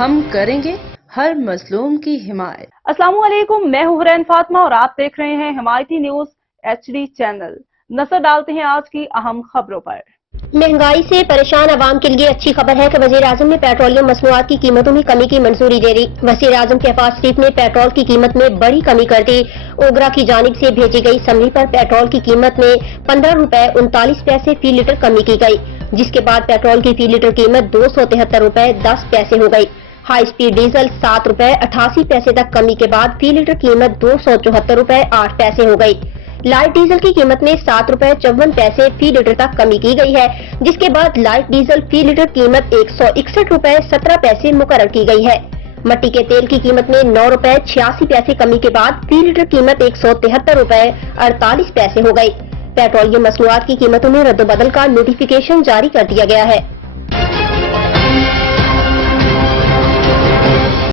ہم کریں گے ہر مظلوم کی حمایت۔ السلام علیکم، میں ہوں حرین فاطمہ اور آپ دیکھ رہے ہیں حمایتی نیوز HD چینل۔ نظر ڈالتے ہیں آج کی اہم خبروں پر۔ مہنگائی سے پریشان عوام کے لیے اچھی خبر ہے کہ وزیر اعظم نے پیٹرولیم مصنوعات کی قیمتوں میں کمی کی منظوری دے دی۔ وزیر اعظم شہباز شریف نے پیٹرول کی قیمت میں بڑی کمی کر دی۔ اوگرا کی جانب سے بھیجی گئی سمری پر پیٹرول کی قیمت میں 15 روپے 39 پیسے فی لیٹر کمی کی گئی، جس کے بعد پیٹرول کی فی لیٹر قیمت 273 روپے 10 پیسے ہو گئی۔ ہائی سپیڈ ڈیزل 7 روپے 88 پیسے تک کمی کے بعد فی لیٹر قیمت 274 روپے 8 پیسے ہو گئی۔ لائٹ ڈیزل کی قیمت میں 7 روپے 54 پیسے فی لیٹر تک کمی کی گئی ہے، جس کے بعد لائٹ ڈیزل فی لیٹر قیمت 161 روپے 17 پیسے مقرر کی گئی ہے۔ مٹی کے تیل کی قیمت میں 9 روپے 86 پیسے کمی کے بعد فی لیٹر قیمت 173 روپے 48 پیسے ہو گئی۔ پیٹرولیم مصنوعات کی قیمتوں میں رد و بدل کا نوٹیفیکیشن جاری کر دیا گیا ہے۔